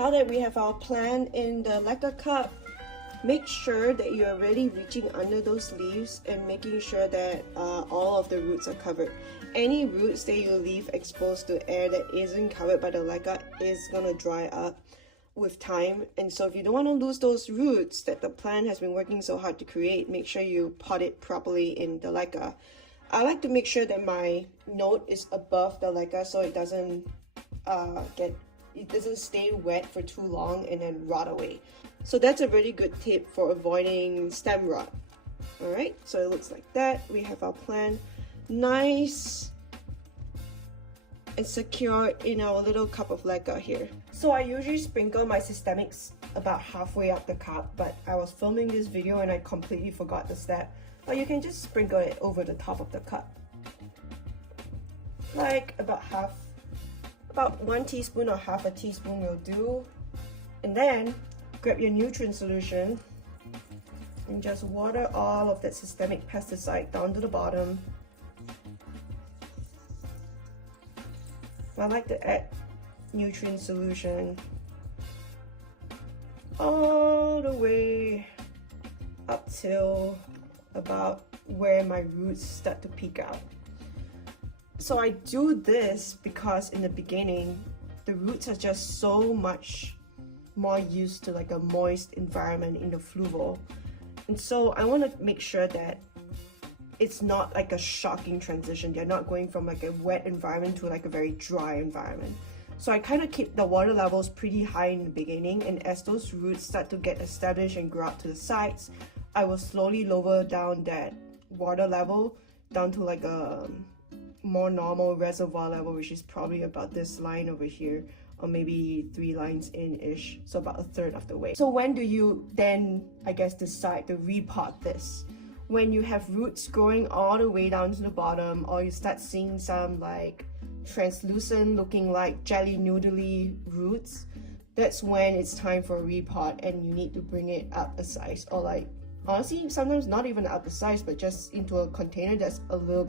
Now that we have our plant in the LECA cup, make sure that you're really reaching under those leaves and making sure that all of the roots are covered. Any roots that you leave exposed to air that isn't covered by the LECA is gonna dry up with time. And so if you don't want to lose those roots that the plant has been working so hard to create, make sure you pot it properly in the LECA. I like to make sure that my note is above the LECA so it doesn't stay wet for too long and then rot away. So that's a really good tip for avoiding stem rot. Alright, so it looks like that. We have our plant nice and secure in our little cup of LECA here. So I usually sprinkle my systemics about halfway up the cup, but I was filming this video and I completely forgot the step. But you can just sprinkle it over the top of the cup. Like about 1 teaspoon or half a teaspoon will do. And then grab your nutrient solution and just water all of that systemic pesticide down to the bottom. I like to add nutrient solution all the way up till about where my roots start to peek out. So I do this because in the beginning, the roots are just so much more used to like a moist environment in the fluval. And so I want to make sure that it's not like a shocking transition. They're not going from like a wet environment to like a very dry environment. So I kind of keep the water levels pretty high in the beginning, and as those roots start to get established and grow out to the sides, I will slowly lower down that water level down to like a more normal reservoir level, which is probably about this line over here, or maybe 3 lines in-ish, so about 1/3 of the way. So when do you then, I guess, decide to repot this? When you have roots growing all the way down to the bottom, or you start seeing some like translucent looking like jelly noodly roots, that's when it's time for a repot and you need to bring it up a size, or like honestly sometimes not even up a size but just into a container that's a little bit